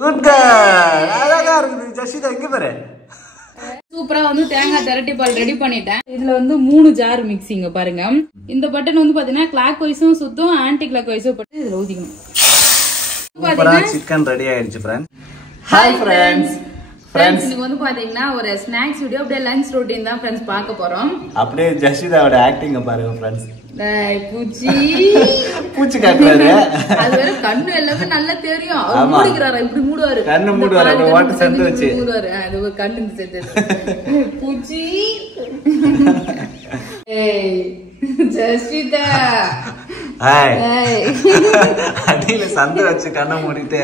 Good girl. அழகா இருக்குது ஜஷிதா. இங்க பாரு. சூப்பரா வந்து தேங்காய் திரட்டி பால் ரெடி பண்ணிட்டேன். இதுல வந்து 3 ஜார் மிக்சிங்க பாருங்க. இந்த பட்டன் வந்து பாத்தீங்கன்னா கிளாக் வைஸும் சுத்தும், ஆன்டி கிளாக் வைஸும் போட்டு இதுல ஊத்திக்கணும். சூப்பரா சிக்கன் ரெடி ஆயிடுச்சு ஃப்ரெண்ட்ஸ். Hi friends. ஃப்ரெண்ட்ஸ் இன்னைக்கு வந்து பாத்தீங்கன்னா ஒரு ஸ்நாக்ஸ் வீடியோ அப்படியே லஞ்ச் ரொட்டீன் தான் ஃப்ரெண்ட்ஸ் பார்க்க போறோம். அப்படியே ஜஷிதாவோட ஆக்டிங்க பாருங்க ஃப்ரெண்ட்ஸ். பூச்சி பூச்சி காட்டுறாரு. அது வேற கண்ணு எல்லாமே நல்லா தெரியும். அவர் மூடிக்கிறாரா, இப்படி மூடுவாரு, கண்ணு மூடுவாரு, அப்படி ஓட்ட சேர்ந்து வச்சு மூடுவாரு. அது ஒரு கண்ணு சேர்த்து பூச்சி. ஜஸ்விதா அடியில சந்தை வச்சு கண்ணை மூடிட்டு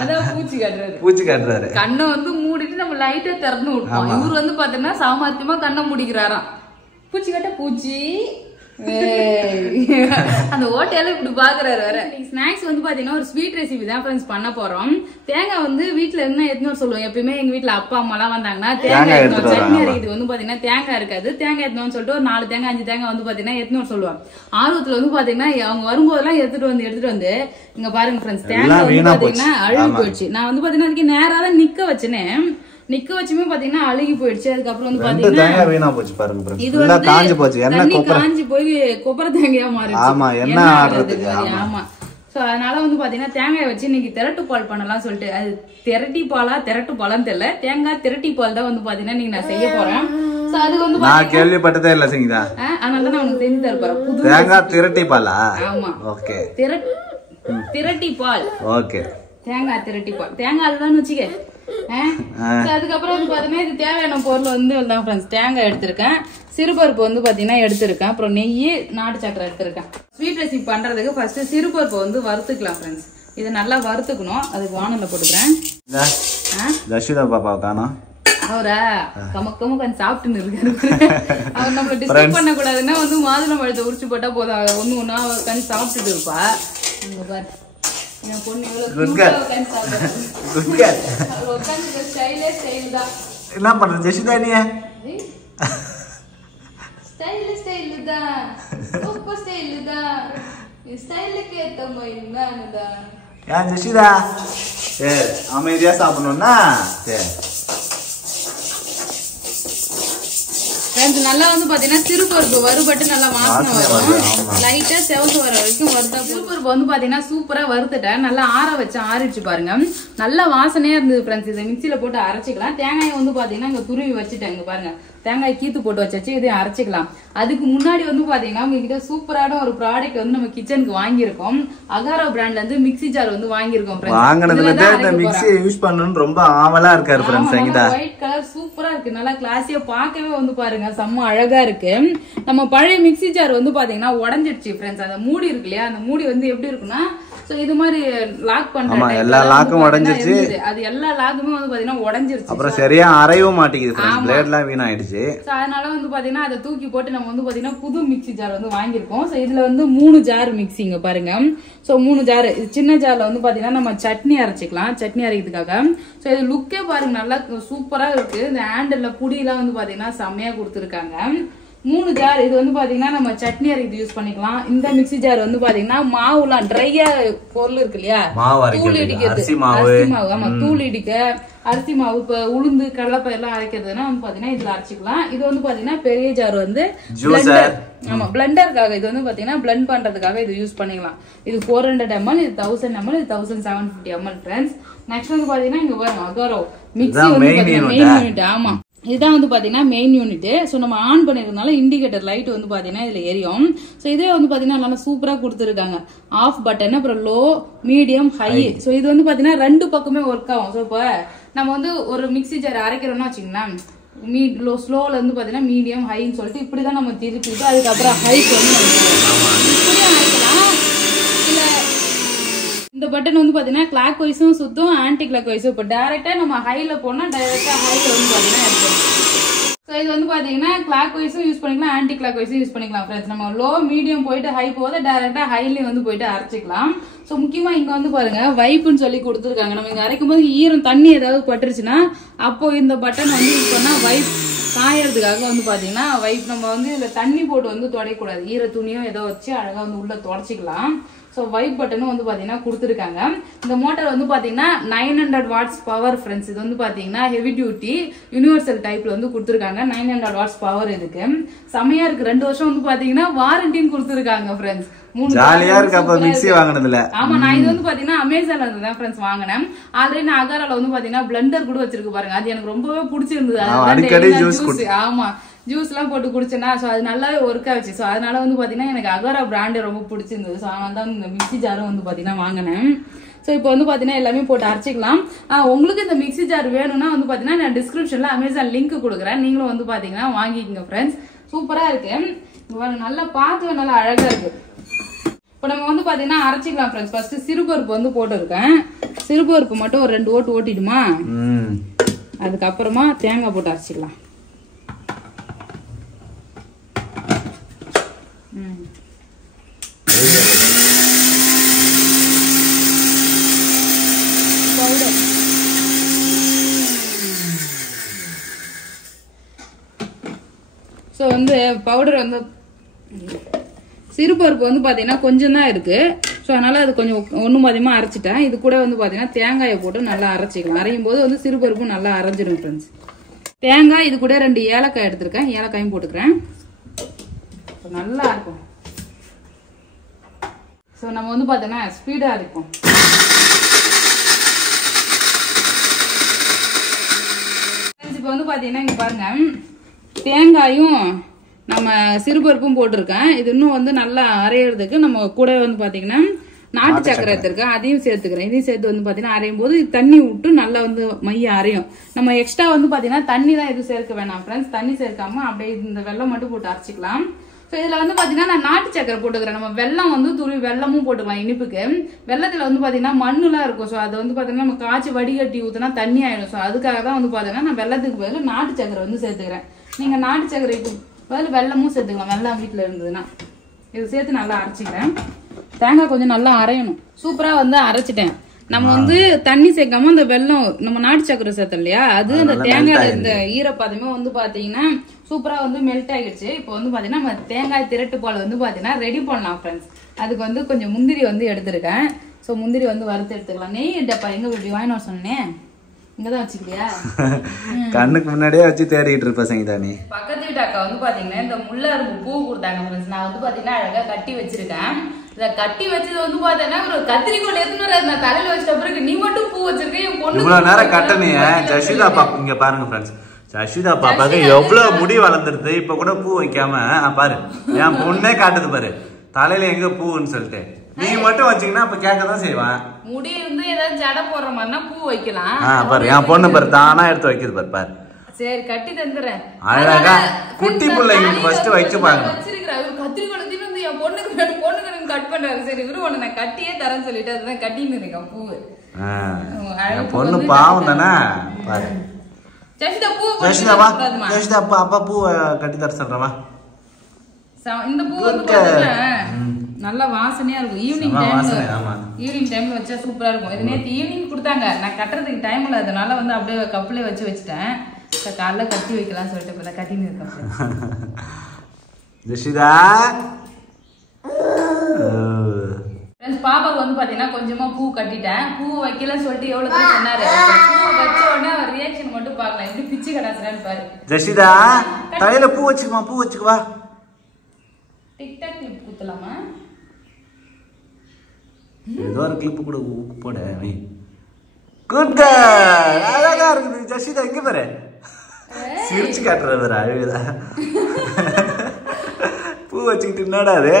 அதான் பூச்சி காட்டுறாரு. கண்ணை வந்து மூடிட்டு நம்ம லைட்டா திறந்து விட்டோம். இவரு வந்து பாத்தீங்கன்னா சாமர்த்தியமா கண்ணை மூடிக்கிறாராம். பூச்சி காட்ட பூச்சி. அந்த ஓட்டையால இப்படி பாக்குறாரு. வேற ஸ்நாக்ஸ் வந்து பாத்தீங்கன்னா ஒரு ஸ்வீட் ரெசிபி தான் ஃப்ரெண்ட்ஸ் பண்ண போறோம். தேங்காய் வந்து வீட்டுல என்ன எடுத்துன்னு சொல்லுவோம். எப்பயுமே எங்க வீட்டுல அப்பா அம்மா எல்லாம் வந்தாங்கன்னா தேங்காய் எடுத்துன்னு சட்னி அரைக்கிறது வந்து பாத்தீங்கன்னா தேங்காய் இருக்காது. தேங்காய் எடுத்துன்னு சொல்லிட்டு ஒரு 4 தேங்காய் 5 தேங்காய் வந்து பாத்தீங்கன்னா எடுத்துன்னு சொல்லுவாங்க. ஆர்வத்துல வந்து பாத்தீங்கன்னா அவங்க வரும்போதெல்லாம் எடுத்துட்டு வந்து இங்க பாருங்க ஃப்ரெண்ட்ஸ், தேங்காய் வந்து பாத்தீங்கன்னா அழுகி போயிடுச்சு. நான் வந்து பாத்தீங்கன்னா அதுக்கு நேரா தான் நிக்க வச்சேன். நிக்க வச்சுமே பாத்தீங்கன்னா அழுகி போயிடுச்சு. அதுக்கப்புறம் வந்து பாத்தீங்கன்னா வீணா போச்சு பாருங்க. இது வந்து காஞ்சி போச்சு. என்ன காஞ்சி போய் கொப்பரை தேங்காயா மாறிடுச்சு. ஆமா, என்ன ஆடுறதுக்கு. ஆமா. சோ அதனால வந்து பாத்தீங்கன்னா தேங்காய் வச்சு இன்னைக்கு திரட்டு பால் பண்ணலாம் சொல்லிட்டு, அது திரட்டி பாலா திரட்டு பாலான்னு தெரியல, தேங்காய் திரட்டி பால் தான் வந்து பாத்தீங்கன்னா நீங்க நான் செய்ய போறேன். சோ அது வந்து நான் கேள்விப்பட்டதே இல்ல சிங்கதா. அதனால தான் உனக்கு தெரிஞ்சு தரப்போறேன். புது தேங்காய் திரட்டி பாலா? ஆமா. ஓகே. திரட்டி பால். ஓகே. தேங்காய் திரட்டி பால். தேங்காய் அதுதான் வச்சுக்க. அதுக்கப்புறம் வந்து பாத்தீங்கன்னா இது தேவையான பொருள் வந்து தேங்காய் எடுத்திருக்கேன், சிறுபருப்பு வந்து பாத்தீங்கன்னா எடுத்திருக்கேன், அப்புறம் நெய், நாட்டு சக்கரை எடுத்திருக்கேன். ஸ்வீட் ரெசிபி பண்றதுக்கு ஃபர்ஸ்ட் சிறுபருப்பு வந்து வறுத்துக்கலாம் ஃப்ரெண்ட்ஸ். இதை நல்லா வறுத்துக்கணும். அதுக்கு வானல்ல போட்டுக்கிறேன். ஜஷிதா பாப்பா காணோம். அவரா கமக்கம கொஞ்சம் சாப்பிட்டுன்னு இருக்காரு. அவர் நம்மள டிஸ்டர்ப் பண்ண கூடாதுன்னா வந்து மாதுளை பழத்தை உரிச்சு போட்டா போதும். ஒண்ணு ஒன்னா உட்காந்து சாப்பிட்டுட்டு இருப்பா. இங்க பாரு என் பொண்ணு என்ன பண்ற ஜெஷிதா? நீ ஏன் ஜெஷிதா சரி அமைதியா சாப்பிடணும்னா சரி. நல்லா வந்து பாத்தீங்கன்னா சிறுபருப்பு வறுபட்டு நல்லா வாசனை வரும். லைட்டா செவந்து வர வரைக்கும் வறுத்தா. சிறுபருப்பு வந்து பாத்தீங்கன்னா சூப்பரா வறுத்துட்டேன். நல்லா ஆற வச்சு ஆறிடுச்சு பாருங்க. நல்ல வாசனையா இருந்தது ஃப்ரெண்ட்ஸ். இதை மிக்சியில போட்டு அரைச்சிக்கலாம். தேங்காயை வந்து பாத்தீங்கன்னா இங்க துருவி வச்சுட்டேன். இங்க பாருங்க தேங்காய் கீத்து போட்டு வச்சாச்சு. இதையும் அரைச்சிக்கலாம். அதுக்கு முன்னாடி வந்து பாத்தீங்கன்னா உங்ககிட்ட சூப்பரான ஒரு ப்ராடக்ட் வந்து நம்ம கிச்சனுக்கு வாங்கியிருக்கோம். அகாரோ பிராண்ட்ல இருந்து மிக்சி ஜார் வந்து வாங்கியிருக்கோம். யூஸ் பண்ணணும்னு ரொம்ப ஆவலா இருக்காரு ஃப்ரெண்ட்ஸ். ஒயிட் கலர் சூப்பரா இருக்கு. நல்லா கிளாஸியா பார்க்கவே வந்து பாருங்க செம்ம அழகா இருக்கு. நம்ம பழைய மிக்சி ஜார் வந்து பாத்தீங்கன்னா உடஞ்சிடுச்சு ஃப்ரெண்ட்ஸ். அந்த மூடி இருக்கு இல்லையா, அந்த மூடி வந்து எப்படி இருக்குன்னா இது மாதிரி லாக் பண்ற எல்லா லாக்கும் உடைஞ்சிருச்சு. அது எல்லா லாக்குமே வந்து பாத்தீங்கன்னா உடைஞ்சிருச்சு. அப்புறம் சரியா அரையவும் மாட்டேங்குது ஃப்ரெண்ட்ஸ். பிளேட்லாம் வீணாயிடுச்சு. சோ அதனால வந்து பாத்தீங்கன்னா அதை தூக்கி போட்டு நம்ம வந்து பாத்தீங்கன்னா புது மிக்சி ஜார் வந்து வாங்கியிருக்கோம். சோ இதுல வந்து 3 ஜார் மிக்சிங்க பாருங்க. So 3 jar. சின்ன ஜார்ல வந்து பாத்தீங்கன்னா நம்ம சட்னி அரைச்சிக்கலாம். சட்னி அரைக்கிறதுக்காக. சோ இது லுக்கே பாருங்க நல்லா சூப்பரா இருக்கு. இந்த ஹேண்டில்ல புடியெல்லாம் வந்து பாத்தீங்கன்னா செம்மையா கொடுத்துருக்காங்க. 3 ஜார். இது வந்து பாத்தீங்கன்னா நம்ம சட்னி அரைக்கிறது யூஸ் பண்ணிக்கலாம். இந்த மிக்சி ஜார் வந்து பாத்தீங்கன்னா மாவுலாம் ட்ரையா பொருள் இருக்கு இல்லையா, தூள் இடிக்கிறது, அரிசி மாவு, ஆமா தூள் இடிக்க, அரிசி மாவு, இப்ப உளுந்து கடலைப்பயிர் எல்லாம் அரைக்கிறதுனா வந்து பாத்தீங்கன்னா இதுல அரைச்சிக்கலாம். இது வந்து பாத்தீங்கன்னா பெரிய ஜார் வந்து பிளெண்டர். ஆமா பிளெண்டருக்காக. இது வந்து பாத்தீங்கன்னா பிளெண்ட் பண்றதுக்காக இது யூஸ் பண்ணிக்கலாம். இது 400 ml, இது 1000 ml, இது 1750 ml ஃப்ரெண்ட்ஸ். நெக்ஸ்ட் வந்து பாத்தீங்கன்னா இங்க பாருங்க அகாரோ மிக்ஸி வந்து பாத்தீங்கன்னா மெயின் யூனிட். ஆமா இதுதான் வந்து பாத்தீங்கன்னா மெயின் யூனிட். சோ நம்ம ஆன் பண்ணிருக்கனால இண்டிகேட்டர் லைட் வந்து பாத்தீங்கன்னா இதுல எரியும். சோ இதே வந்து பாத்தீங்கன்னா நல்லா சூப்பரா கொடுத்துருக்காங்க. ஆஃப் பட்டன், அப்புறம் லோ, மீடியம், ஹை. சோ இது வந்து பாத்தீங்கன்னா 2 பக்கமே ஒர்க் ஆகும். சோ இப்ப நம்ம வந்து ஒரு மிக்சி ஜார் அரைக்கிறோம்னா வச்சுக்கோங்களேன், ஸ்லோல இருந்து பாத்தீங்கன்னா மீடியம், ஹைன்னு சொல்லிட்டு இப்படிதான் நம்ம திருப்பிட்டு அதுக்கப்புறம் ஹைக்கு வந்து இப்படியும் அரைக்கலாம். இல்ல இந்த பட்டன் வந்து பாத்தீங்கன்னா கிளாக் வைஸும் சுத்தும், ஆன்டி கிளாக் வைஸும். இப்போ டைரக்டா நம்ம ஹைல போனா டைரக்டா ஹைல வந்து பாத்தீங்கன்னா இருக்கும். சோ இது வந்து பாத்தீங்கன்னா கிளாக் வைஸும் யூஸ் பண்ணிக்கலாம், ஆன்டி கிளாக் வைஸும் யூஸ் பண்ணிக்கலாம் ஃப்ரெண்ட்ஸ். நம்ம லோ மீடியம் போயிட்டு ஹை போகுது, டைரக்டா ஹைலயும் வந்து போயிட்டு அரைச்சிக்கலாம். சோ முக்கியமா இங்க வந்து பாருங்க வைப்புன்னு சொல்லி கொடுத்துருக்காங்க. நம்ம இங்க அரைக்கும் போது ஈரம் தண்ணி ஏதாவது பட்டுருச்சுன்னா அப்போ இந்த பட்டன் வந்து யூஸ் பண்ணா வைப் காயறதுக்காக வந்து பாத்தீங்கன்னா வைப் நம்ம வந்து இதுல தண்ணி போட்டு வந்து துடைக்கூடாது. ஈர துணியோ ஏதோ வச்சு அழகா வந்து உள்ள தொடச்சிக்கலாம். சோ ஸோ வைப் பட்டனும் வந்து பாத்தீங்கன்னா கொடுத்துருக்காங்க. இந்த மோட்டார் வந்து பாத்தீங்கன்னா 900 வாட்ஸ் பவர் ஃப்ரெண்ட்ஸ். இது வந்து பாத்தீங்கன்னா ஹெவி டியூட்டி யூனிவர்சல் டைப்ல வந்து கொடுத்துருக்காங்க. 900 வாட்ஸ் பவர் இதுக்கு செமையா இருக்கு. 2 வருஷம் வந்து பாத்தீங்கன்னா வாரண்டின்னு கொடுத்துருக்காங்க ஃப்ரெண்ட்ஸ். ஜாலியா இருக்கு. அப்ப மிக்ஸி வாங்குனதுல ஆமா, நான் இது வந்து பாத்தீங்கன்னா அமேசான்ல இருந்து தான் ஃப்ரெண்ட்ஸ் வாங்கினேன். ஆல்ரெடி நான் அகாரால வந்து பாத்தீங்கன்னா பிளெண்டர் கூட வச்சிருக்கு பாருங்க. அது எனக்கு ரொம்பவே பிடிச்சிருந்தது. ஆமா, ஜூஸ் எல்லாம் போட்டு குடிச்சேன்னா சோ அது நல்லாவே ஒர்க் ஆச்சு. சோ அதனால வந்து பாத்தீங்கன்னா எனக்கு அகாரா பிராண்ட் ரொம்ப பிடிச்சிருந்தது. சோ அதனால தான் இந்த மிக்ஸி ஜாரும் வந்து பாத்தீங்கன்னா வாங்கினேன். ஸோ இப்போ வந்து பாத்தீங்கன்னா எல்லாமே போட்டு அரைச்சிக்கலாம். உங்களுக்கு இந்த மிக்ஸி ஜார் வேணும்னா வந்து பாத்தீங்கன்னா நான் டிஸ்கிரிப்ஷன்ல அமேசான் லிங்க் கொடுக்குறேன். நீங்களும் வந்து பாத்தீங்கன்னா வாங்கிக்கோங்க ஃப்ரெண்ட்ஸ். சூப்பரா இருக்கு. நல்லா பார்க்கவே நல்லா அழகா இருக்கு. இப்போ நம்ம வந்து பாத்தீங்கன்னா அரைச்சிக்கலாம் ஃப்ரெண்ட்ஸ். ஃபர்ஸ்ட் சிறுபருப்பு வந்து போட்டுருக்கேன். சிறுபருப்பு மட்டும் ஒரு 2 ஓட்டு ஓட்டிடுமா, அதுக்கப்புறமா தேங்காய் போட்டு அரைச்சிக்கலாம். ஸோ வந்து பவுடர் வந்து சிறுபருப்பு வந்து பாத்தீங்கன்னா கொஞ்சம் தான் இருக்கு. ஸோ அதனால அது கொஞ்சம் ஒன்றும் பாதியமா அரைச்சிட்டேன். இது கூட வந்து பாத்தீங்கன்னா தேங்காயை போட்டு நல்லா அரைச்சிக்கலாம். அரையும் போது வந்து சிறுபருப்பும் நல்லா அரைஞ்சிடும் ஃப்ரெண்ட்ஸ். தேங்காய் இது கூட 2 ஏலக்காய் எடுத்திருக்கேன். ஏலக்காயும் போட்டுக்கிறேன். நல்லா இருக்கும். ஸோ நம்ம வந்து பாத்தீங்கன்னா ஸ்பீடா இருக்கும். இப்போ வந்து பாத்தீங்கன்னா இங்க பாருங்க, தேங்காயும் நம்ம சிறுபருப்பும் போட்டிருக்கேன். இது இன்னும் வந்து நல்லா அரையிறதுக்கு நம்ம கூட வந்து பாத்தீங்கன்னா நாட்டு சக்கரை எடுத்திருக்கேன். அதையும் சேர்த்துக்கிறேன். இதையும் சேர்த்து வந்து பாத்தீங்கன்னா அரையும் போது தண்ணி விட்டு நல்லா வந்து மைய அரையும். நம்ம எக்ஸ்ட்ரா வந்து பாத்தீங்கன்னா தண்ணி தான் எதுவும் சேர்க்க வேணாம் ஃப்ரெண்ட்ஸ். தண்ணி சேர்க்காம அப்படியே இந்த வெல்லம் மட்டும் போட்டு அரைச்சிக்கலாம். ஸோ இதுல வந்து பாத்தீங்கன்னா நான் நாட்டு சக்கரை போட்டுக்கிறேன். நம்ம வெல்லம் வந்து துருவி வெல்லமும் போட்டுக்கலாம் இனிப்புக்கு. வெள்ளத்துல வந்து பாத்தீங்கன்னா மண்ணுலாம் இருக்கும். ஸோ அதை வந்து பாத்தீங்கன்னா நம்ம காய்ச்சி வடிகட்டி ஊத்தினா தண்ணி ஆயிடும். ஸோ அதுக்காக தான் வந்து பாத்தீங்கன்னா நான் வெள்ளத்துக்கு பதில் நாட்டு சக்கரை வந்து சேர்த்துக்கிறேன். நீங்க நாட்டு சக்கரைக்கு பதில் வெல்லமும் சேர்த்துக்கலாம். வெல்லம் வீட்டுல இருந்ததுன்னா இது சேர்த்து நல்லா அரைச்சிக்கிறேன். தேங்காய் கொஞ்சம் நல்லா அரையணும். சூப்பரா வந்து அரைச்சிட்டேன். நம்ம வந்து தண்ணி சேர்க்காம அந்த வெல்லம் நம்ம நாட்டு சக்கரை சேர்த்தோம் இல்லையா, அது அந்த தேங்காய் இந்த ஈரப்பதமே வந்து பாத்தீங்கன்னா சூப்பரா வந்து மெல்ட் ஆகிடுச்சு. இப்போ வந்து பாத்தீங்கன்னா நம்ம தேங்காய் திரட்டு பால் வந்து பாத்தீங்கன்னா ரெடி பண்ணலாம் ஃப்ரெண்ட்ஸ். அதுக்கு வந்து கொஞ்சம் முந்திரி வந்து எடுத்திருக்கேன். ஸோ முந்திரி வந்து வறுத்து எடுத்துக்கலாம். நெய் டப்பா எங்க இப்படி வாங்கி வர சொன்னேன், இங்கதான் வச்சுக்கிறியா? கண்ணுக்கு முன்னாடியே வச்சு தேடிட்டு இருப்ப சங்கீதா நீ. பக்கத்து வீட்டு அக்கா வந்து பாத்தீங்கன்னா இந்த முல்லைரும்பு பூ கொடுத்தாங்க ஃப்ரெண்ட்ஸ். நான் வந்து பாத்தீங்கன்னா அழகா கட்டி வச்சிருக்கேன். இத கட்டி வச்சது வந்து பாத்தீங்கன்னா ஒரு கத்திரிக்கோள் எடுத்துன்னு நான் தலையில வச்சிட்ட பிறகு நீ மட்டும் பூ வச்சிருக்க. என் பொண்ணு இவ்வளவு நேரம் கட்டணைய ஜஷிதா பாப்பா இங்க பாருங்க ஃப்ரெண்ட்ஸ். ஜஷிதா பாப்பாக்கு எவ்வளவு முடி வளர்ந்துருது. இப்ப கூட பூ வைக்காம பாரு, என் பொண்ணே காட்டுது பாரு தலையில எங்க பூன்னு சொல்லிட்டு. நீ மட்டும் வச்சீங்கன்னா அப்ப கேட்கதான் செய்வான். முடி இருந்து ஏதாவது ஜடை போடுற மாதிரினா பூ வைக்கலாம். பாரு என் பொண்ணு பாரு தானா எடுத்து வைக்குது பாரு பாரு. சரி கட்டி தந்துறேன். அழகா குட்டி பிள்ளைங்களுக்கு ஃபர்ஸ்ட் வச்சு பாருங்க. வச்சிருக்காரு கத்திரிக்கோள் வந்து என் பொண்ணுக்கு கட் பண்றாரு. சரி இவரு உன்னை நான் கட்டியே தரேன்னு சொல்லிட்டு அதுதான் கட்டின்னு இருக்கேன் பூ. பொண்ணு பாவம் தானே பாரு. ஜஷிதா பூ ஜஷிதா அப்பா பூ கட்டி தர சொல்றமா. இந்த பூ வந்து நல்ல வாசனையா இருக்கும். ஈவினிங் டைம்ல வச்சா சூப்பரா இருக்கும். இது நேத்து ஈவினிங் கொடுத்தாங்க. நான் கட்டுறதுக்கு டைம் இல்ல, அதனால வந்து அப்படியே கப்புல வச்சுட்டேன். காலைல கட்டி வைக்கலாம் சொல்லிட்டு இப்ப கட்டின்னு இருக்கேன். ஜஷிதா பாப்பாவுக்கு வந்து பாத்தீங்கன்னா கொஞ்சமா பூ கட்டிட்டேன். பூ வைக்கல சொல்லிட்டு எவ்வளவு தூரம் சொன்னாரு. பூ வச்ச உடனே அவர் ரியாக்ஷன் மட்டும் பாக்கலாம். எப்படி பிச்சு கடாசுறான்னு பாரு. ஜஷிதா தலையில பூ வச்சுக்குமா, பூ வச்சுக்குவா. TikTok clip குத்தலாமா? ஏதோ ஒரு கிளிப் கூட போட. குட் கேர்ள், அழகா இருக்குது ஜஷிதா. இங்க பாரு சிரிச்சு காட்டுறவர் அழகுதா. பூ வச்சுக்கிட்டு என்னடா அது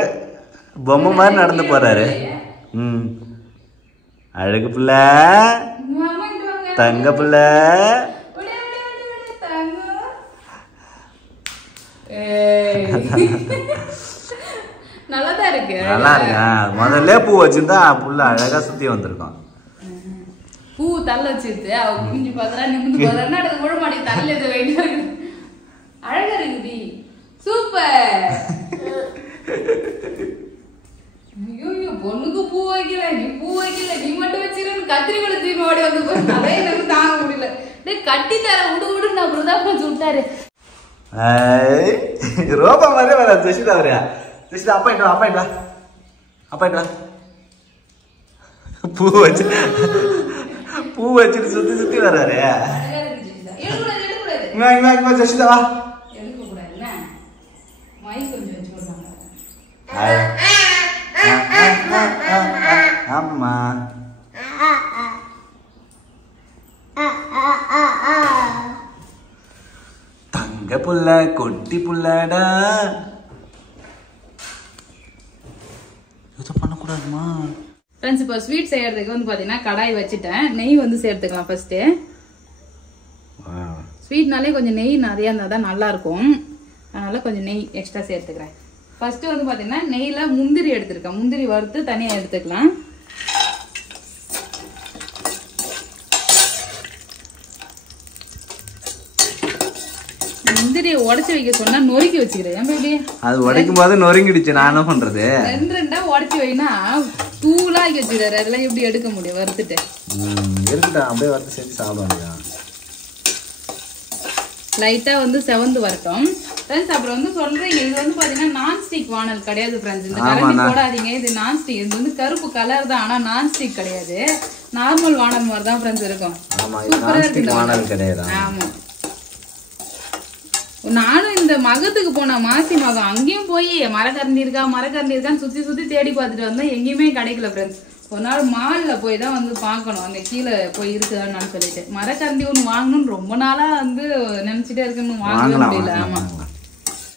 பொம்மை மாதிரி நடந்து போறாரு. அழகு புள்ள, தங்க புள்ள. நல்லாதான் இருக்கு. நல்லா இருக்கு. முதல்ல பூ வச்சிருந்தா புள்ள அழகா சுத்தி வந்திருக்கும். பூ தள்ள வச்சிருச்சு. அவ குஞ்சு பாக்குறா நிமிந்து போறா. என்ன முழமாடி தள்ள இது வேண்டிய அழகா இருக்குது. சூப்பர். ஐயோ பொண்ணுக்கு பூ வைக்கல, நீ பூ வைக்கல, நீ மட்டும் வச்சிருன்னு கத்திரிக்கோள் தீமை ஓடி வந்து அதே எனக்கு தாங்க முடியல. கட்டி தர விடு நான் பிரதாபம் சொல்லிட்டாரு. ரோபா மாதிரி வர ஜஷிதா வரையா. ஜஷிதா அப்பா இட்டு அப்பா இட்டு அப்பா இட்டு பூ வச்சுட்டு சுத்தி சுத்தி வர்றாரு. ஜெஷிதா வா. ஆமா தங்க புள்ள கொட்டி புள்ளடா. இது பண்ணக்கூடாதுமா ஃப்ரெண்ட்ஸ். இப்போ ஸ்வீட் செய்யறதுக்கு வந்து பாத்தீங்கன்னா கடாய் வச்சுட்டேன். நெய் வந்து சேர்த்துக்கலாம் ஃபர்ஸ்ட். ஸ்வீட்னாலே கொஞ்சம் நெய் நிறைய இருந்தால் தான் நல்லா இருக்கும். அதனால கொஞ்சம் நெய் எக்ஸ்ட்ரா சேர்த்துக்கிறேன். ஃபர்ஸ்ட் வந்து பாத்தீங்கன்னா நெய்ல முந்திரி எடுத்துருக்கேன். முந்திரி வறுத்து தனியா எடுத்துக்கலாம். முந்திரியை உடைச்சு வைக்க சொன்னா நொறுக்கி வச்சுக்கிறேன். அது உடைக்கும் போது நொறுங்கிடுச்சு. நான் என்ன பண்றது? ரெண்டா உடைச்சு வைனா தூளா ஆக்கி வச்சுக்கிறாரு. அதெல்லாம் எப்படி எடுக்க முடியும் வறுத்துட்டு? இருக்கட்டும், அப்படியே வறுத்து செஞ்சு சாப்பிடுவாங்க. லைட்டா வந்து செவந்து வரட்டும் ஃப்ரெண்ட்ஸ். அப்புறம் வந்து சொல்றீங்க இது வந்து பாத்தீங்கன்னா நான்ஸ்டிக் வானல் கிடையாது ஃப்ரெண்ட்ஸ். இந்த கரண்டி போடாதீங்க, இது நான்ஸ்டிக். இது வந்து கருப்பு கலர் தான், ஆனா நான்ஸ்டிக் கிடையாது. நார்மல் வானல் மாதிரி தான் ஃப்ரெண்ட்ஸ் இருக்கும். ஆமா. நானும் இந்த மகத்துக்கு போன மாசி மகம் அங்கேயும் போய் மரக்கரண்டி இருக்கான்னு சுத்தி சுத்தி தேடி பார்த்துட்டு வந்தேன். எங்கேயுமே கிடைக்கல ஃப்ரெண்ட்ஸ். ஒரு நாள் மால்ல போய் தான் வந்து பார்க்கணும், அங்க கீழே போய் இருக்குதான்னு சொல்லிட்டு. மரக்கரண்டி ஒண்ணு வாங்கணும்னு ரொம்ப நாளா வந்து நினைச்சிட்டே இருக்குன்னு வாங்கவே முடியல. ஆமா.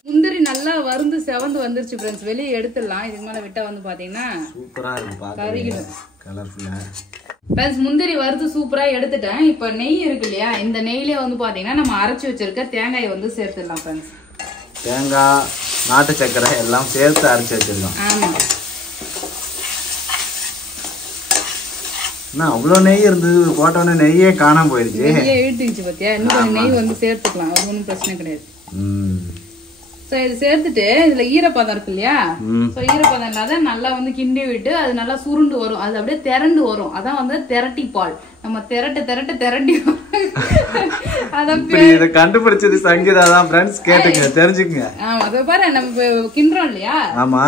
முந்திரி நல்லா வறுந்து செவந்து வந்துருச்சு ஃப்ரெண்ட்ஸ். வெளியே எடுத்துடலாம். இதுக்கு மேல விட்டா வந்து பாத்தீங்கன்னா சூப்பரா இருக்கு, கருகிடும். கலர்ஃபுல்லா ஃப்ரெண்ட்ஸ். முந்திரி வறுத்து சூப்பரா எடுத்துட்டேன். இப்ப நெய் இருக்கு இல்லையா, இந்த நெய்லயே வந்து பாத்தீங்கன்னா நம்ம அரைச்சு வச்சிருக்க தேங்காயை வந்து சேர்த்துடலாம் ஃப்ரெண்ட்ஸ். தேங்காய், நாட்டு சக்கரை எல்லாம் சேர்த்து அரைச்சு வச்சிருக்கோம். ஆமா. அவ்வளோ நெய் இருந்தது, போட்டோன்னே நெய்யே காணாம போயிருச்சு. நெய்யே இழுத்துச்சு பாத்தியா. இன்னும் கொஞ்சம் நெய் வந்து சேர்த்துக்கலாம், அது ஒன்றும் பிரச்சனை கிடையாது. இது சேர்த்துட்டு இதுல ஈரப்பதம் இருக்கு இல்லையா, ஈரப்பதம் இல்லாத நல்லா வந்து கிண்டி விட்டு அது நல்லா சுருண்டு வரும். அது அப்படியே திரண்டு வரும். அதான் வந்து திரட்டி பால். நம்ம திரட்டி இத கண்டுபிடிச்சது சங்கீதா தான் ஃப்ரெண்ட்ஸ். கேட்டுங்க, தெரிஞ்சுக்கங்க. ஆமா, அத பாரு நம்ம கிண்டுறோம் இல்லையா. ஆமா,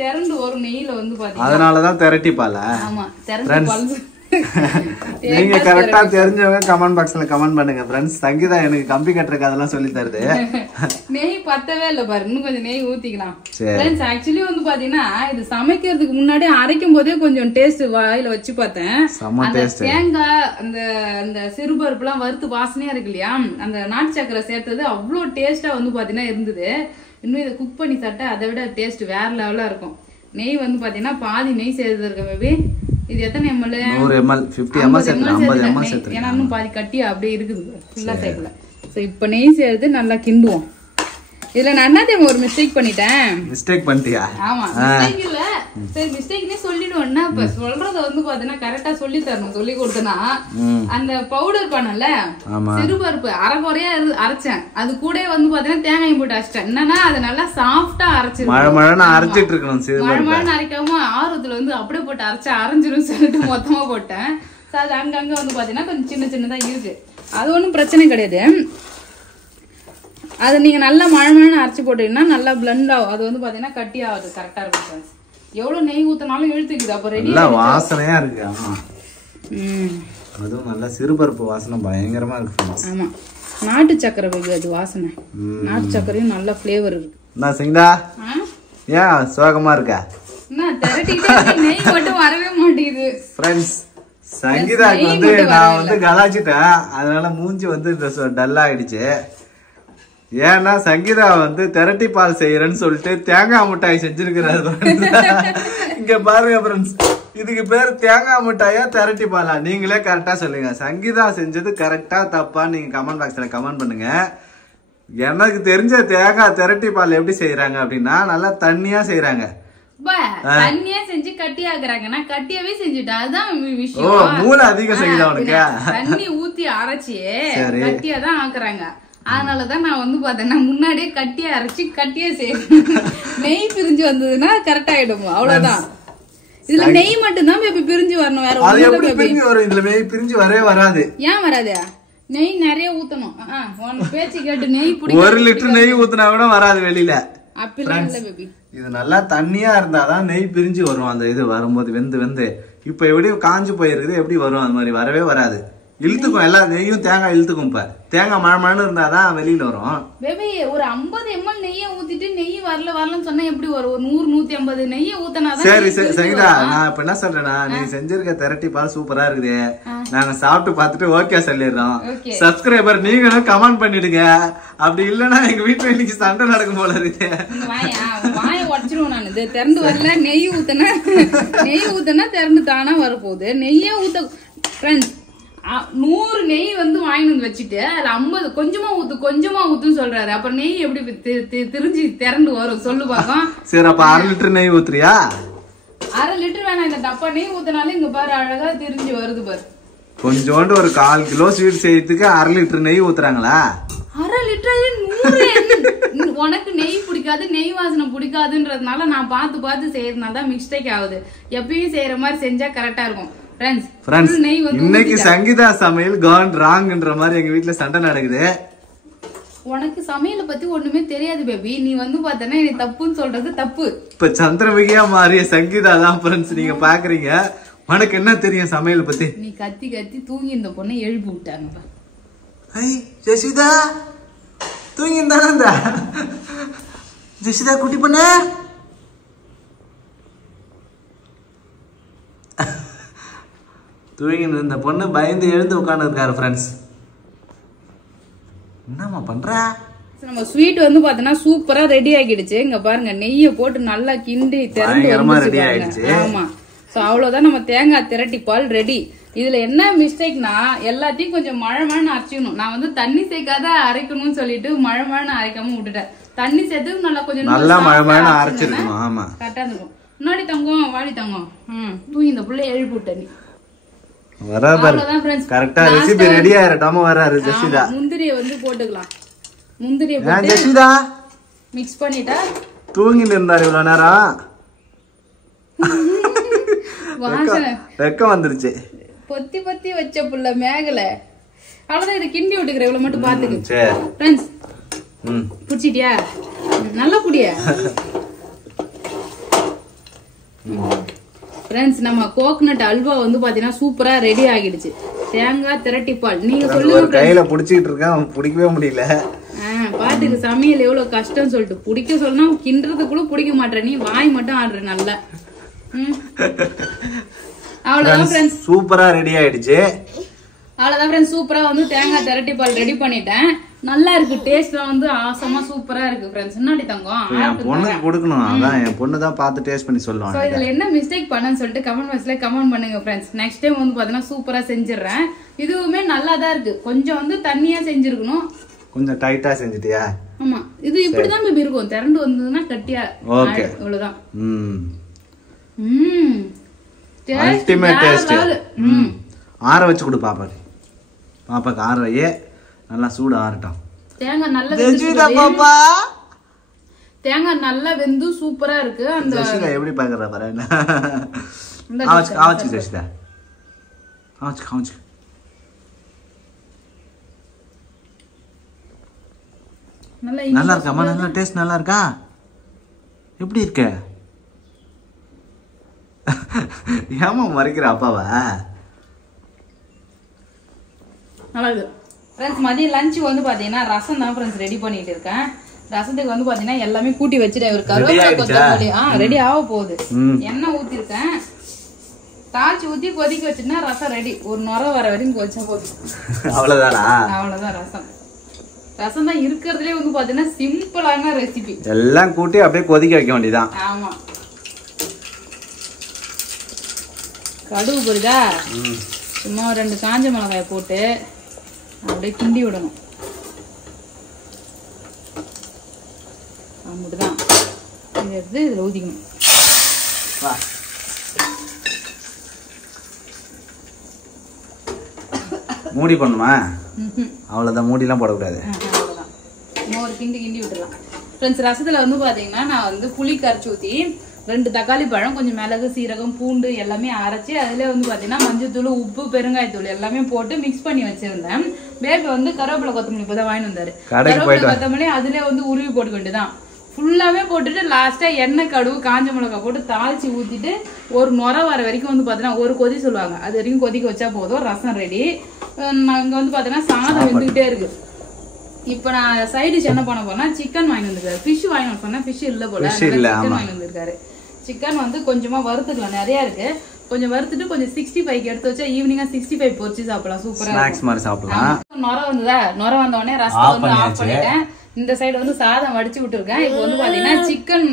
திரண்டு வரும் நெய்ல வந்து பாத்தீங்கன்னா. அதனாலதான் திரட்டி பால். ஆமா, திரண்டு பால். நீங்க கரெக்டா தெரிஞ்சவங்க கமெண்ட் பாக்ஸ்ல கமெண்ட் பண்ணுங்க ஃப்ரெண்ட்ஸ். சங்கீதா எனக்கு கம்பி கட்டுறதுக்கு அதெல்லாம் சொல்லி தருது. நெய் பத்தவே இல்ல பாரு, இன்னும் கொஞ்சம் நெய் ஊத்திக்கலாம் ஃப்ரெண்ட்ஸ். ஆக்சுவலி வந்து பாத்தீங்கன்னா இது சமைக்கிறதுக்கு முன்னாடி அரைக்கும் போதே கொஞ்சம் டேஸ்ட் வாயில வச்சு பார்த்தேன். அந்த தேங்காய் அந்த சிறுபருப்பு எல்லாம் வறுத்து வாசனையா இருக்கு இல்லையா, அந்த நாட்டு சக்கரை சேர்த்தது அவ்வளவு டேஸ்டா வந்து பாத்தீங்கன்னா இருந்தது. இன்னும் இதை குக் பண்ணி சாப்பிட்டா அதை விட டேஸ்ட் வேற லெவலா இருக்கும். நெய் வந்து பாத்தீங்கன்னா பாதி நெய் சேர்த்து இருக்க மேபி. இது எத்தனை ml? 100 ml, 50 ml சேர்த்து 50 ml சேர்த்து. ஏன்னா இன்னும் பாதி கட்டியா அப்படியே இருக்குது, ஃபுல்லா சேர்க்கல. சோ இப்போ நெய் சேர்த்து நல்லா கிண்டுவோம். இதுல நான் என்ன ஒரு மிஸ்டேக் பண்ணிட்டேன். மிஸ்டேக் பண்ணிட்டியா? ஆமா, மிஸ்டேக் இல்ல. சரி, மிஸ்டேக்னே சொல்லிடுவேன்னா இப்ப சொல்றத வந்து பாத்தீங்கன்னா கரெக்டா சொல்லி தரணும். சொல்லி கொடுத்தனா அந்த பவுடர் பண்ணல சிறுபருப்பு அரைக்குறையா அரைச்சேன். அது கூட வந்து பாத்தீங்கன்னா தேங்காய் போட்டு அரைச்சிட்டேன். என்னன்னா அது நல்லா சாஃப்டா அரைச்சிருக்கேன். மழை அரைச்சிட்டு இருக்கணும். மழை அரைக்காம ஆர்வத்துல வந்து அப்படியே போட்டு அரைச்சா அரைஞ்சிரும் சொல்லிட்டு மொத்தமா போட்டேன். அது அங்கங்க வந்து பாத்தீங்கன்னா கொஞ்சம் சின்னதா இருக்கு. அது ஒன்றும் பிரச்சனை கிடையாது. அது நீங்க நல்லா மழை அரைச்சி போட்டீங்கன்னா நல்லா பிளண்ட் ஆகும். அது வந்து பாத்தீங்கன்னா கட்டி ஆகுது, கரெக்டா இருக்கும் ஃப்ரெண்ட்ஸ். எவ்வளவு நெய் ஊத்தினாலும் இழுத்துக்குது. அப்ப ரெடி வாசனையா இருக்கு. ஆமா, அதுவும் நல்ல சிறுபருப்பு வாசனை பயங்கரமா இருக்கு. ஆமா, நாட்டு சக்கரை போய் அது வாசனை. நாட்டு சக்கரையும் நல்ல பிளேவர் இருக்கு. நான் சிங்கடா ஏன் சோகமா இருக்க? நெய் மட்டும் வரவே மாட்டேங்குது ஃப்ரெண்ட்ஸ். சங்கீதாக்கு வந்து நான் வந்து கலாச்சிட்டேன், அதனால மூஞ்சி வந்து டல்லா ஆயிடுச்சு. ஏன்னா சங்கீதா வந்து திரட்டி பால் செய்யறேன்னு சொல்லிட்டு தேங்காய் மிட்டாய் செஞ்சிருக்கிறாரு. இங்க பாருங்க ஃப்ரெண்ட்ஸ், இதுக்கு பேர் தேங்காய் மிட்டாயா திரட்டி பாலா? நீங்களே கரெக்டா சொல்லுங்க. சங்கீதா செஞ்சது கரெக்டா தப்பா நீங்க கமெண்ட் பாக்ஸ்ல கமெண்ட் பண்ணுங்க. எனக்கு தெரிஞ்ச தேங்காய் திரட்டி பால் எப்படி செய்யறாங்க அப்படின்னா நல்லா தண்ணியா செய்யறாங்க. தண்ணியா செஞ்சு கட்டி ஆக்குறாங்கன்னா கட்டியாவே செஞ்சுட்டா அதுதான் விஷயம். மூளை அதிகம் செய்யுதா உனக்கு? தண்ணி ஊத்தி அரைச்சி கட்டியா தான் ஆக்குறாங்க. அதனாலதான் நான் வந்து பாத்தேன்னா முன்னாடியே கட்டியா அரைச்சி கட்டியா செய்யணும். நெய் பிரிஞ்சு வந்ததுன்னா கரெக்டா ஆயிடும். அவ்வளவுதான். இதுல நெய் மட்டும் தான் பேபி பிரிஞ்சு வரணும். வேற பிரிஞ்சு வரவே வராது. ஏன் வராது? நெய் நிறைய ஊத்தணும். பேச்சு கேட்டு நெய் 1 லிட்டர் நெய் ஊத்தினா கூட வராது வெளியில. அப்படிலாம் இல்ல பேபி. இது நல்லா தண்ணியா இருந்தாதான் நெய் பிரிஞ்சு வரும். அந்த இது வரும்போது வெந்து இப்ப எப்படி காஞ்சு போயிருக்குது எப்படி வரும்? அது மாதிரி வரவே வராது. இழுத்துக்கும், எல்லா நெய்யும் தேங்காய் இழுத்துக்கும். இப்ப தேங்காய் மழை இருந்தாதான் வெளியில வரும். பேபி ஒரு 50 ml நெய்யை ஊத்திட்டு நெய் வரலன்னு சொன்னா எப்படி வரும்? ஒரு 100-150 நெய்யை ஊத்தினாதான். சரி சரிடா, நான் இப்ப என்ன சொல்றேன்னா, நீ செஞ்சிருக்க திரட்டி பால் சூப்பரா இருக்குது. நாங்க சாப்பிட்டு பார்த்துட்டு ஓகே சொல்லிடுறோம். சப்ஸ்கிரைபர் நீங்களும் கமெண்ட் பண்ணிடுங்க. அப்படி இல்லன்னா எங்க வீட்டுல இன்னைக்கு சண்டை நடக்கும் போல இருக்கு. வாய உடச்சிருவோம் நான். இது திறந்து வரல. நெய் ஊத்தனா திறந்து தானா வரப்போகுது. நெய்யே ஊத்த ஃப்ரெண்ட்ஸ் 100 நெய் வந்து வாங்கிட்டு வந்து வச்சுட்டு அதுல 50 கொஞ்சமா ஊத்துன்னு சொல்றாரு. அப்புறம் நெய் எப்படி திரிஞ்சு திறந்து வரும் சொல்லு பாக்கம். சரி, அப்ப 1/2 லிட்டர் நெய் ஊத்துறியா? 1/2 லிட்டர் வேணாம். இந்த டப்பா நெய் ஊத்தினாலும் இங்க பாரு அழகா திரிஞ்சு வருது பாரு. கொஞ்சோண்டு ஒரு 1/4 கிலோ ஸ்வீட் செய்யறதுக்கு 1/2 லிட்டர் நெய் ஊத்துறாங்களா? 1/2 லிட்டர் 100. உனக்கு நெய் பிடிக்காது, நெய் வாசனை பிடிக்காதுன்றதுனால நான் பார்த்து செய்யறதுனால தான் மிஸ்டேக் ஆகுது. எப்பயும் செய்யற மாதிரி செஞ்சா கரெக்டா இருக்கும். இன்னைக்கு சங்கீதா சமையல் கான் ராங்ன்ற மாதிரி எங்க வீட்டுல சண்டை நடக்குது. உனக்கு சமையலை பத்தி ஒண்ணுமே தெரியாது பேபி. நீ வந்து பார்த்தனா நீ தப்புன்னு சொல்றது தப்பு. இப்ப சந்திரமுகியா மாறிய சங்கீதா தான் ஃப்ரெண்ட்ஸ் நீங்க பாக்குறீங்க. உனக்கு என்ன தெரியும் சமையல் பத்தி? நீ கத்தி தூங்கி இந்த பொண்ணை எழுப்பி விட்டாங்க. ஜெசிதா தூங்கி இருந்தா ஜெசிதா குட்டி பண்ண தூங்கி இந்த பொண்ணு பயந்து எழுந்து உட்கார்ந்து இருக்காரு ஃப்ரெண்ட்ஸ். என்னம்மா பண்ற? நம்ம ஸ்வீட் வந்து பார்த்தனா சூப்பரா ரெடி ஆகிடுச்சு. இங்க பாருங்க நெய்யை போட்டு நல்லா கிண்டி திறந்து ரெடி ஆயிடுச்சு. ஆமா, சோ அவ்வளவுதான் நம்ம தேங்காய் திரட்டி பால் ரெடி. இதுல என்ன மிஸ்டேக்னா எல்லாத்தையும் கொஞ்சம் மழை அரைச்சிக்கணும். நான் வந்து தண்ணி சேர்க்காத அரைக்கணும்னு சொல்லிட்டு மழை அரைக்காம விட்டுட்டேன். தண்ணி சேர்த்து நல்லா கொஞ்சம் நல்லா மழை அரைச்சிருக்கணும். ஆமா, கரெக்டா இருக்கும். முன்னாடி தங்கம் வாடி தங்கம் தூங்கி இந்த புள்ளை எழுப்பி விட்ட நீ. முந்திரிய வந்து போட்டுக்கலாம். முந்திரிய போட்டு மிக்ஸ் பண்ணிட்டா தூங்கிட்டு இருந்தாரு இவ்வளவு நேரம். வெக்கம் வந்துருச்சு. பொத்தி வச்ச புள்ள மேகல. அவ்வளவுதான், இதை கிண்டி விட்டுக்கிற இவ்வளவு மட்டும் பாத்துக்கு. புடிச்சிட்டியா? நல்லா புடியா ஃப்ரெண்ட்ஸ். நம்ம கோகனட் அல்வா வந்து பாத்தீங்கன்னா சூப்பரா ரெடி ஆகிடுச்சு. தேங்காய் திரட்டி பால். நீங்க சொல்லுங்க. கையில புடிச்சிட்டு இருக்கேன், பிடிக்கவே முடியல. பாத்துக்கு சமையல் எவ்வளவு கஷ்டம் சொல்லிட்டு பிடிக்க சொன்னா கிண்டுறதுக்குள்ள பிடிக்க மாட்டேன். நீ வாய் மட்டும் ஆடுற நல்லா. அவ்வளவுதான் ஃப்ரெண்ட்ஸ், சூப்பரா ரெடி ஆயிடுச்சு. அவ்வளவுதான் ஃப்ரெண்ட்ஸ், சூப்பரா வந்து தேங்காய் திரட்டி பால் ரெடி பண்ணிட்டேன். நல்லா இருக்கு. டேஸ்ட்லாம் வந்து ஆசமா சூப்பரா இருக்கு ஃப்ரெண்ட்ஸ். முன்னாடி தங்கம் என் பொண்ணுக்கு கொடுக்கணும். அதான் என் பொண்ணு தான் பார்த்து டேஸ்ட் பண்ணி சொல்லுவாங்க. சோ இதுல என்ன மிஸ்டேக் பண்ணேன்னு சொல்லிட்டு கமெண்ட் பாக்ஸ்ல கமெண்ட் பண்ணுங்க ஃப்ரெண்ட்ஸ். நெக்ஸ்ட் டைம் வந்து பாத்தீங்கன்னா சூப்பரா செஞ்சிடுறேன். இதுவுமே நல்லா தான் இருக்கு. கொஞ்சம் வந்து தண்ணியா செஞ்சிருக்கணும். கொஞ்சம் டைட்டா செஞ்சிட்டியா? ஆமா, இது இப்படிதான் பேபி இருக்கும். திரண்டு வந்ததுன்னா கட்டியா. ஓகே, இவ்வளவுதான். Ultimate taste. ஆற வச்சு கொடு பாப்பாக்கு. பாப்பாக்கு ஆற வையே, நல்லா சூடு ஆறட்டும். தேங்காய் நல்லா வெந்துடா பாப்பா. தேங்காய் நல்லா வெந்து சூப்பரா இருக்கு. அந்த ஜெசிதா எப்படி பாக்குறா பாரு. ஆச்சு ஜெசிதா, ஆச்சு. நல்லா இருக்காமா? நல்லா டேஸ்ட் நல்லா இருக்கா? எப்படி இருக்க? ஏமா மறைக்கிற அப்பாவா? நல்லா இருக்கு ஃப்ரெண்ட்ஸ். மதியம் லஞ்ச் வந்து பாத்தீங்கன்னா ரசம் தான் ஃப்ரெண்ட்ஸ் ரெடி பண்ணிட்டு இருக்கேன். ரசத்துக்கு வந்து பாத்தீங்கன்னா எல்லாமே கூட்டி வச்சுட்டேன். ஒரு கருவேப்பிலை கொத்தமல்லி ரெடி ஆக போகுது. எண்ணெய் ஊத்திருக்கேன். தாளிச்சு ஊத்தி கொதிக்க வச்சுன்னா ரசம் ரெடி. ஒரு நுர வர வரைக்கும் கொதிச்சா போதும். அவ்வளவுதானா? அவ்வளவுதான். ரசம் தான் இருக்கிறதுலே வந்து பாத்தீங்கன்னா சிம்பிளான ரெசிபி. எல்லாம் கூட்டி அப்படியே கொதிக்க வைக்க வேண்டியதான். ஆமா, கடுகு பொரிதா சும்மா 2 காஞ்ச மிளகாய் போட்டு அப்படியே கிண்டி விடணும். அப்படிதான் இதை எடுத்து இதுல ஊதிக்கணும். மூடி பண்ணுமா? அவ்வளவுதான், மூடி எல்லாம் போடக்கூடாது. அவ்வளவுதான், இன்னொரு கிண்டி விட்டுடலாம் ஃப்ரெண்ட்ஸ். ரசத்துல வந்து பாத்தீங்கன்னா நான் வந்து புளி கரைச்சி ஊத்தி 2 தக்காளி பழம், கொஞ்சம் மிளகு, சீரகம், பூண்டு எல்லாமே அரைச்சி அதுல வந்து பாத்தீங்கன்னா மஞ்சத்தூள், உப்பு, பெருங்காயத்தூள் எல்லாமே போட்டு மிக்ஸ் பண்ணி வச்சிருந்தேன். பேபி வந்து கருவேப்பிலை கொத்தமல்லி இப்பதான் வாங்கி வந்தாரு. கருவேப்பிலை கொத்தமல்லி அதுல வந்து உருவி போட்டுக்க வேண்டியதான். ஃபுல்லாவே போட்டுட்டு லாஸ்டா எண்ணெய் கடுகு காஞ்ச மிளகாய் போட்டு தாளிச்சு ஊத்திட்டு ஒரு நுர வர வரைக்கும் வந்து பாத்தீங்கன்னா ஒரு கொதி சொல்லுவாங்க, அது வரைக்கும் கொதிக்க வச்சா போதும், ரசம் ரெடி. இங்க வந்து பாத்தீங்கன்னா சாதம் வெந்துகிட்டே இருக்கு. இப்ப நான் சைடு டிஷ் என்ன பண்ண போறேன்னா சிக்கன் வாங்கி வந்திருக்காரு. ஃபிஷ் வாங்கி சொன்னா ஃபிஷ் இல்ல போல, சிக்கன் வாங்கி வந்திருக்காரு. சிக்கன் வந்து கொஞ்சமா வறுத்துக்கலாம், நிறைய இருக்கு. கொஞ்சம் வறுத்துட்டு கொஞ்சம் 65 எடுத்து வச்சா ஈவினிங்கா 65 பொரிச்சு சாப்பிடலாம், சூப்பரா ஸ்நாக்ஸ் மாதிரி சாப்பிடலாம். நொர வந்ததா, நொர வந்த உடனே ரசம் வந்து ஆஃப் பண்ணிட்டேன். இந்த சைடு வந்து சாதம் வடிச்சு விட்டுருக்கேன். இப்போ வந்து பாத்தீங்கன்னா சிக்கன்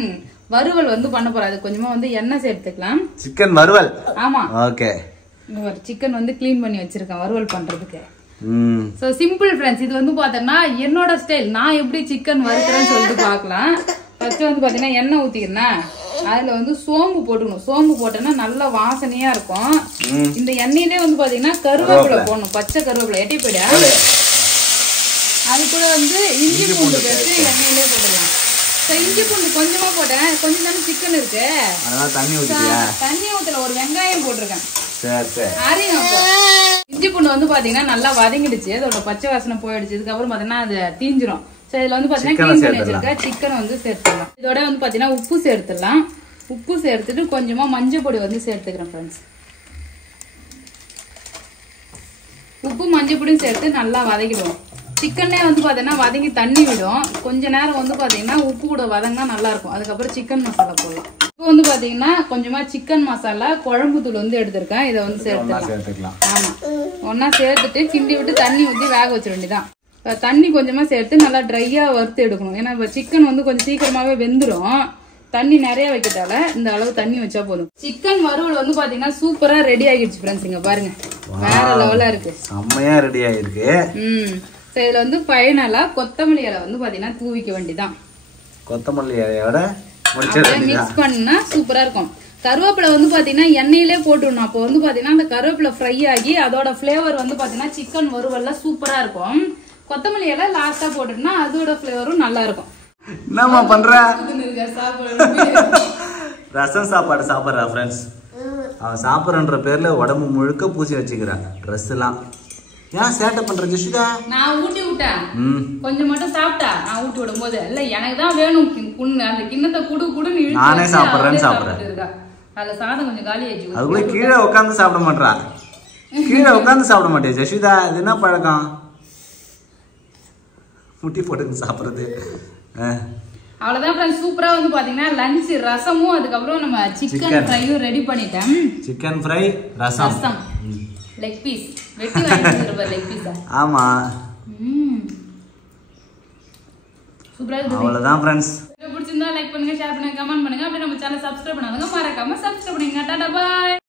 வறுவல் வந்து பண்ண போறேன். அது கொஞ்சமா வந்து எண்ணெய் சேர்த்துக்கலாம். சிக்கன் வறுவல். ஆமா, ஓகே. சிக்கன் வந்து கிளீன் பண்ணி வச்சிருக்கேன் வறுவல் பண்றதுக்கு. சோ சிம்பிள் ஃப்ரெண்ட்ஸ், இது வந்து பாத்தீங்கன்னா என்னோட ஸ்டைல், நான் எப்படி சிக்கன் வறுக்கிறேன்னு சொல்லிட்டு பாக்கலாம். ஃபர்ஸ்ட் வந்து பாத்தீங்கன்னா எண்ணெய் ஊத்திக்கிறேன்னா அதுல வந்து சோம்பு போட்டுக்கணும். சோம்பு போட்டோம்னா நல்ல வாசனையா இருக்கும். இந்த எண்ணெயிலே வந்து பாத்தீங்கன்னா கருவேப்பிலை போடணும், பச்சை கருவேப்பிலை எட்டி போயிட. அது கூட வந்து இஞ்சி பூண்டு பேஸ்ட் எண்ணெயிலே போட்டுக்கலாம். இஞ்சி பூண்டு கொஞ்சமா போட்டேன், கொஞ்சம் தானே சிக்கன் இருக்கு, தண்ணி ஊத்துல ஒரு வெங்காயம் போட்டிருக்கேன். இஞ்சி பூண்டு வந்து பாத்தீங்கன்னா நல்லா வதங்கிடுச்சு, அதோட பச்சை வாசனை போயிடுச்சு. இதுக்கப்புறம் பாத்தீங்கன்னா அது தீஞ்சிரும். இதுல வந்து பாத்தீங்கன்னா கிளீன் பண்ணி வச்சிருக்கேன் சிக்கன் வந்து சேர்த்துக்கலாம். இதோட வந்து பாத்தீங்கன்னா உப்பு சேர்த்துடலாம். உப்பு சேர்த்துட்டு கொஞ்சமா மஞ்சள் பொடி வந்து சேர்த்துக்கிறேன் ஃப்ரெண்ட்ஸ். உப்பு மஞ்சள் பொடியும் சேர்த்து நல்லா வதக்கிடுவோம். சிக்கனே வந்து பாத்தீங்கன்னா வதங்கி தண்ணி விடும். கொஞ்ச நேரம் வந்து பாத்தீங்கன்னா உப்பு கூட வதங்கினா நல்லா இருக்கும். அதுக்கப்புறம் சிக்கன் மசாலா போடலாம். இப்போ வந்து பாத்தீங்கன்னா கொஞ்சமா சிக்கன் மசாலா குழம்பு தூள் வந்து எடுத்திருக்கேன், இதை வந்து சேர்த்துக்கலாம். ஆமா, ஒன்னா சேர்த்துட்டு கிண்டி விட்டு தண்ணி ஊற்றி வேக வச்சிட வேண்டியதான். தண்ணி கொஞ்சமா சேர்த்து நல்லா ட்ரையா வறுத்து எடுக்கணும். ஏன்னா இப்போ சிக்கன் வந்து கொஞ்சம் சீக்கிரமாவே வெந்துடும். தண்ணி நிறைய வைக்கிறதால இந்த அளவு தண்ணி வச்சா போதும். சிக்கன் வறுவல் வந்து பாத்தீங்கன்னா சூப்பரா ரெடி ஆகிடுச்சு ஃப்ரெண்ட்ஸ். இங்க பாருங்க, வேற லெவலா இருக்கு, செம்மையா ரெடி ஆயிருக்கு. இதுல வந்து ஃபைனலா கொத்தமல்லி இலை வந்து பாத்தீங்கன்னா தூவிக்க வேண்டியதான். கொத்தமல்லி இலையோட மிக்ஸ் பண்ணா சூப்பரா இருக்கும். கருவேப்பிலை வந்து பாத்தீங்கன்னா எண்ணெயிலே போட்டுடணும். அப்போ வந்து பாத்தீங்கன்னா அந்த கருவேப்பிலை ஃப்ரை ஆகி அதோட பிளேவர் வந்து பாத்தீங்கன்னா சிக்கன் வறுவல்ல சூப்பரா இருக்கும். கொத்தமல்லி இலை லாஸ்டா போட்டுட்டோம்னா அதோட பிளேவரும் நல்லா இருக்கும். என்னமா பண்ற? ரசம் சாப்பாடு சாப்பிடுறா ஃப்ரெண்ட்ஸ். அவன் சாப்பிடுறன்ற பேர்ல உடம்பு முழுக்க பூசி வச்சுக்கிறான். ட்ரெஸ் எல்லாம் ஏன் சேட்டை பண்ற ஜெஷிதா? நான் ஊட்டி விட்டேன், கொஞ்சம் மட்டும் சாப்பிட்டா. நான் ஊட்டி விடும் போது இல்ல எனக்கு தான் வேணும் அந்த கிண்ணத்தை குடு குடுன்னு இழுத்து நானே சாப்பிடுறேன்னு சாப்பிடுறேன். அதுல சாதம் கொஞ்சம் காலி ஆயிடுச்சு. அதுக்குள்ள கீழே உட்காந்து சாப்பிட மாட்டா. கீழே உட்காந்து சாப்பிட மாட்டேன் ஜெஷிதா. இது என்ன பழக்கம்? முட்டி போட்டு சாப்பிடுறது. அவ்வளவுதான் ஃப்ரெண்ட்ஸ். சூப்பரா வந்து பாத்தீங்கன்னா லஞ்ச் ரசமும் அதுக்கப்புறம் நம்ம சிக்கன் ஃப்ரையும் ரெடி பண்ணிட்டேன். சிக்கன் ஃப்ரை ரசம் லெக் பீஸ் வெட்டி வாங்கிட்டு லெக் பீஸ். ஆமா, சூப்பரா இருக்கு. அவ்வளவுதான் ஃப்ரெண்ட்ஸ். பிடிச்சிருந்தா லைக் பண்ணுங்க, ஷேர் பண்ணுங்க, கமெண்ட் பண்ணுங்க. அப்படியே நம்ம சேனல் சப்ஸ்கிரைப் பண்ணாதவங்க மறக்காம சப்ஸ்கிரைப் பண்ணுங்க. Tata bye.